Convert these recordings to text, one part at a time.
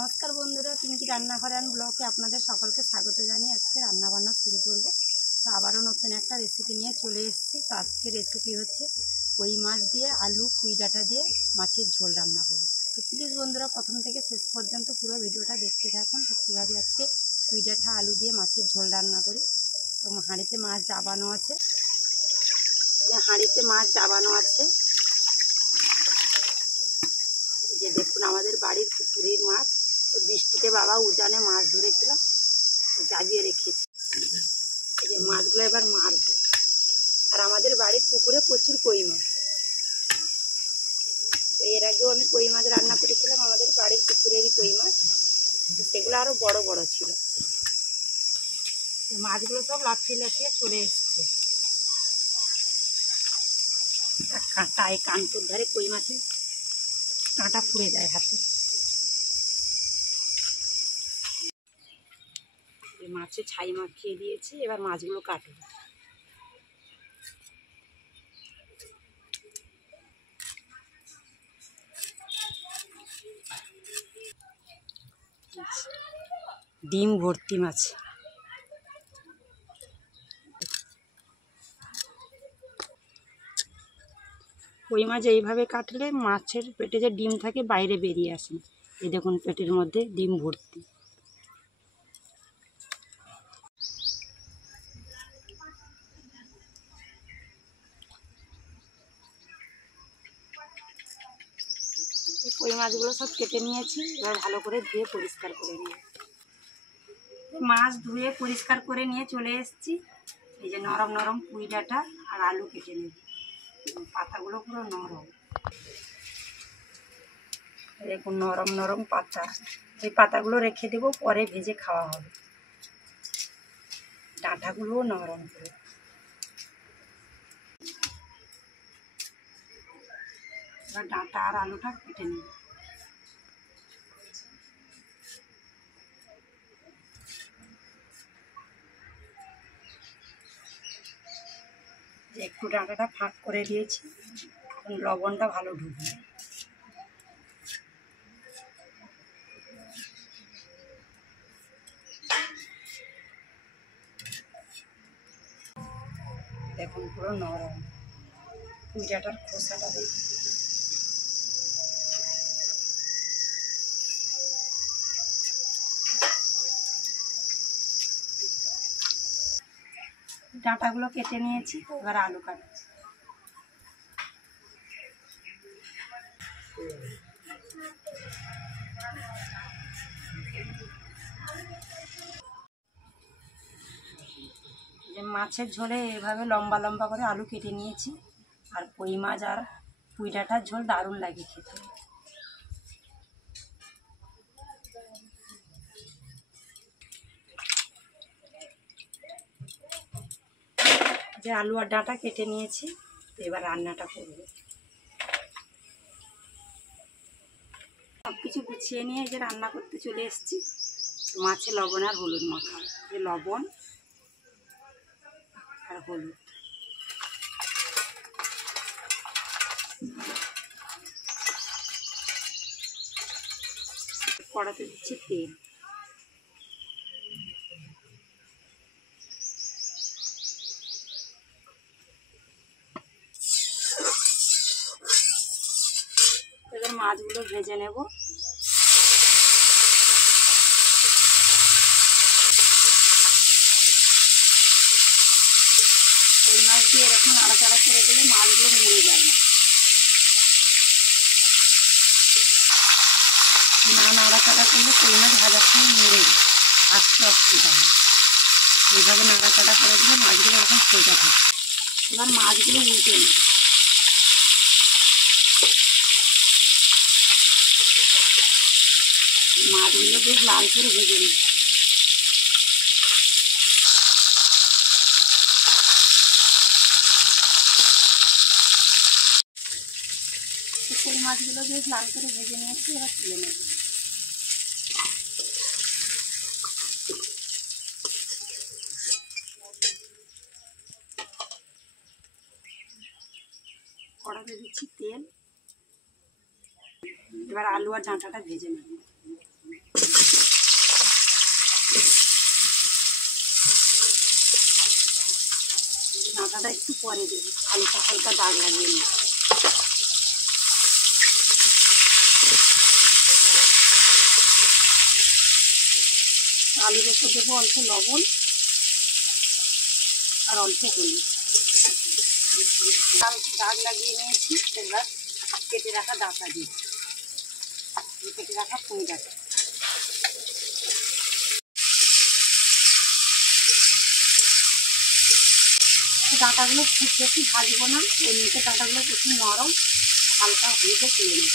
नमस्कार बंधुरा पिंकी रान्नाघर एंड ब्लगे आपनादेर सकलके स्वागत जानिए आज के रान्ना बान्ना शुरू करब। तो आबारो नतून एक रेसिपि निये चले एसेछि। तो आज के रेसिपि होच्छे कई माछ दिए आलू पुई डाटा दिए माछेर झोल रान्ना करब। तो प्लिज बंधुरा प्रथम थेके शेष पर्यन्त पुरो भिडियोटा देखते थाकुन। तो किभाबे आजके पुई डाटा आलू दिए माछेर झोल रान्ना करी। तो हाঁড়িতে माछ जाबानो आछे, हाঁড়িতে माछ जाबानो आछे। যে দেখুন আমাদের বাড়ির পুকুরের মাছ। তো বৃষ্টিতে বাবা উজানে মাছ ধরেছিল, জাগিয়ে রেখেছি। এই যে মাছগুলো এবার মারবে। আর আমাদের বাড়ির পুকুরে প্রচুর কই মাছ। তো এর আগেও আমি কই মাছ রান্না করেছিলাম আমাদের বাড়ির পুকুরেরই কই মাছ। তো সেগুলো আরও বড় বড় ছিল। মাছগুলো সব লাফিয়ে লাফিয়ে চলে এসছে। কাঁটা এই কানপুর ধারে কই মাছে কাঁটা ফুঁড়ে যায় হাতে। মাছে ছাই মাখিয়ে দিয়েছি, এবার মাছগুলো কাটব। ডিম ভর্তি মাছ। কই মাছ এইভাবে কাটলে মাছের পেটে যে ডিম থাকে বাইরে বেরিয়ে আসে। এই দেখুন পেটের মধ্যে ডিম ভর্তি। কই মাছগুলো সব কেটে নিয়েছি, এবার ভালো করে ধুয়ে পরিষ্কার করে নিয়ে মাছ ধুয়ে পরিষ্কার করে নিয়ে চলে এসেছি। এই যে নরম নরম পুঁই ডাঁটা আর আলু কেটে নেব। পাতাগুলো পুরো নরম, দেখুন নরম নরম পাতা। এই পাতাগুলো রেখে দেবো, পরে ভেজে খাওয়া হবে। ডাঁটাগুলোও নরম করে। এবার ডাঁটা আর আলুটা কেটে নেব। একটু ডাঁটাটা ফাঁক করে দিয়েছি, লবণটা ভালো ঢুকবে। দেখুন পুরো নরম। পুঁই ডাঁটার খোসাটা দেখুন। ডাঁটাগুলো কেটে নিয়েছি, এবার আলু কাটছি। যে মাছের ঝোলে এভাবে লম্বা লম্বা করে আলু কেটে নিয়েছি। আর কই মাছ আর পুঁই ডাঁটার ঝোল দারুণ লাগে খেতে। যে আলু আর ডাঁটা কেটে নিয়েছি, এবার রান্নাটা করব। সব কিছু গুছিয়ে নিয়ে যে রান্না করতে চলে এসেছি। মাছে লবণ আর হলুদ মাখা, যে লবণ আর হলুদ। কড়াতে দিচ্ছি তেল। এবার মাছগুলো ভেজে নেব। এই মাছ দিয়ে এরকম নাড়াচাড়া করে দিলে মাছগুলো মুড়ে যায় না। না নাড়াচাড়া করলে কই মাছ ভাজার সময় মুড়ে যায়, ভাজতে অসুবিধা হয়। এইভাবে নাড়াচাড়া করে দিলে মাছগুলো এরকম সোজা থাকে। এবার মাছগুলো উল্টে নিই। মাছগুলো বেশ লাল করে ভেজে নিই। কই মাছগুলো বেশ লাল করে ভেজে নিয়েছি, এবার তুলে নেব। কড়াতে দিচ্ছি তেল। এবার আলু আর ডাঁটাটা ভেজে নেব। পরে দেবো, আলুটা হালকা দাগ লাগিয়ে নিই। আলুর উপর দেবো অল্প লবণ আর অল্প হলুদ। দাগ লাগিয়ে নিয়েছি। এবার কেটে রাখা ডাঁটা দিই, কেটে রাখা পুঁই ডাঁটা। ডাঁটাগুলো খুব বেশি ভাজবো না, এমনিতে ডাঁটাগুলো প্রচুর নরম, হালকা ভেজে তুলে নিই।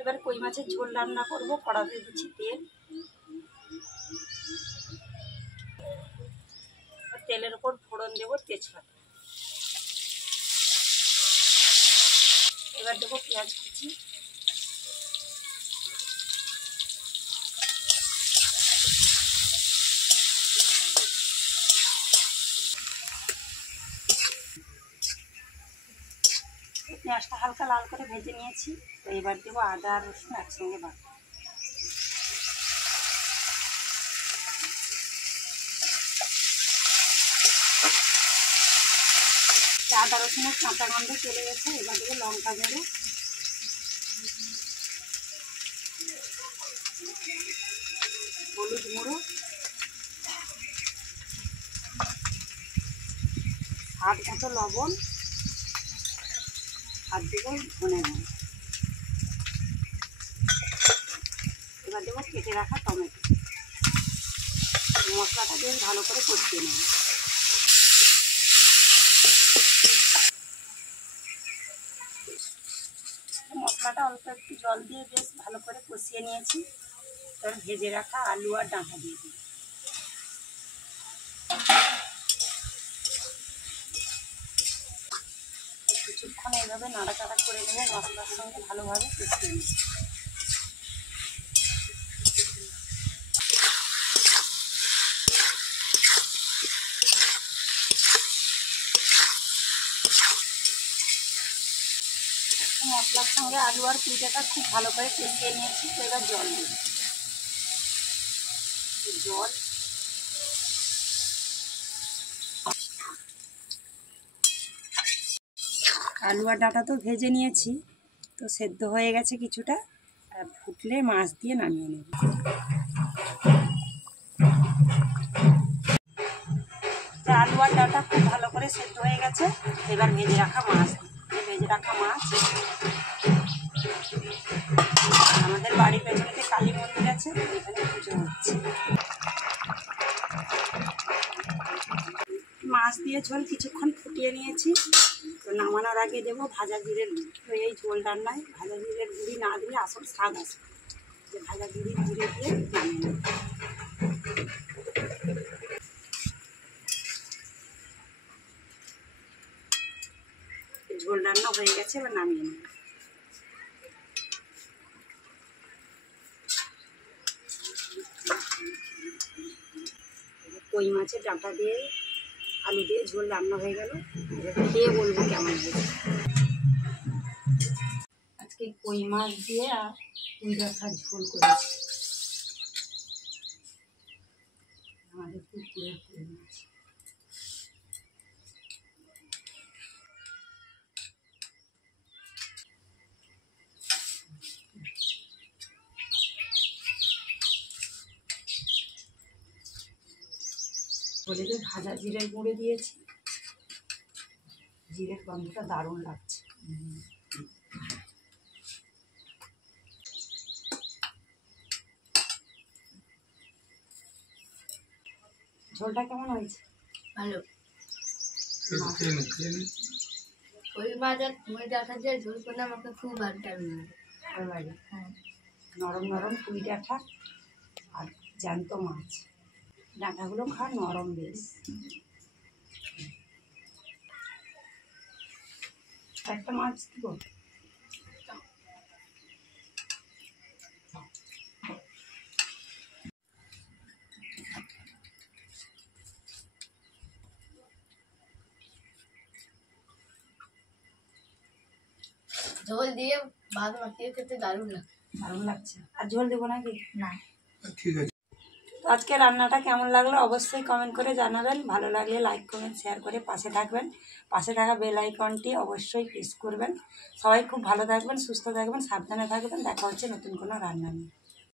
এবার কই মাছের ঝোল রান্না করবো। কড়াতে দিচ্ছি তেল, তেলের উপর ফোড়ন দেবো তেজপাতা। এবার দেবো পেঁয়াজ কুচি, পেঁয়াজটা হালকা লাল করে ভেজে নিয়েছি। তো এবার দেবো আদা আর রসুন একসঙ্গে বাটা। আদা রসুনের কাঁচা গন্ধ চলে গেছে। এবার দেবো লঙ্কা গুঁড়ো, হলুদ গুঁড়ো, স্বাদ মতো লবণ আর দেবো ধনে গুঁড়ো। এবার দেবো কেটে রাখা টমেটো। মশলাটা বেশ ভালো করে কষিয়ে নেব। মশলাটা অল্প একটু জল দিয়ে বেশ ভালো করে কষিয়ে নিয়েছি। এবার ভেজে রাখা আলু আর ডাঁটা দিয়ে দিই। কিছুক্ষণ এইভাবে নাড়াচাড়া করে নেব, মশলার সঙ্গে ভালোভাবে কষিয়ে নেব। মশলার সঙ্গে আলু আর পুঁইটা খুব ভালো করে কষিয়ে নিয়েছি। তো এবার জল দিই। জল আলু আর ডাঁটা তো ভেজে নিয়েছি, তো সেদ্ধ হয়ে গেছে কিছুটা। আর ফুটলে মাছ দিয়ে নামিয়ে নেব। আলু আর ডাঁটা খুব ভালো করে সেদ্ধ হয়ে গেছে। এবার ভেজে রাখা মাছ, আমাদের বাড়ির পেছনে কালী মন্দির আছে, এখানে পুজো হচ্ছে। মাছ দিয়ে ঝোল কিছুক্ষণ ফুটিয়ে নিয়েছি। তো নামানোর আগে দেবো ভাজা জিরের গুঁড়ি। তো এই ঝোল রান্নায় ভাজা জিরের গুঁড়ি না দিলে আসল স্বাদ আসে, যে ভাজা জিরে দিয়ে নামিয়ে নেব। ঝোল রান্না হয়ে গেছে, এবার নামিয়ে নেব। কই মাছের ডাঁটা দিয়ে আলু দিয়ে ঝোল রান্না হয়ে গেল। এবার খেয়ে বলবো কেমন হয়েছে। আজকে কই মাছ দিয়ে আর পুঁই ডাঁটার ঝোল করেছি। আমাদের পুকুরের কই মাছ। বলে যে ভাজা জিরের গুঁড়ো দিয়েছি, জিরের গন্ধটা দারুণ লাগছে। ঝোলটা কেমন হয়েছে? ভালো। কই মাছ আর পুঁই ডাঁটা দিয়ে ঝোল করলে আমাকে খুব ভালো লাগে। হ্যাঁ, নরম নরম পুঁই ডাঁটা আর জ্যান্ত মাছ। ডাঁটাগুলো খাওয়া নরম বেশ। একটা মাছ দিব। ঝোল দিয়ে ভাত মাখিয়ে খেতে দারুণ লাগে। দারুণ লাগছে। আর ঝোল দেবো নাকি? না। ঠিক আছে। তো আজকে রান্নাটা কেমন লাগলো অবশ্যই কমেন্ট করে জানাবেন। ভালো লাগলে লাইক কমেন্ট শেয়ার করে পাশে থাকবেন। পাশে থাকা বেল আইকনটি অবশ্যই প্রেস করবেন। সবাই খুব ভালো থাকবেন, সুস্থ থাকবেন, সাবধানে থাকবেন। দেখা হচ্ছে নতুন কোনো রান্না নিয়ে।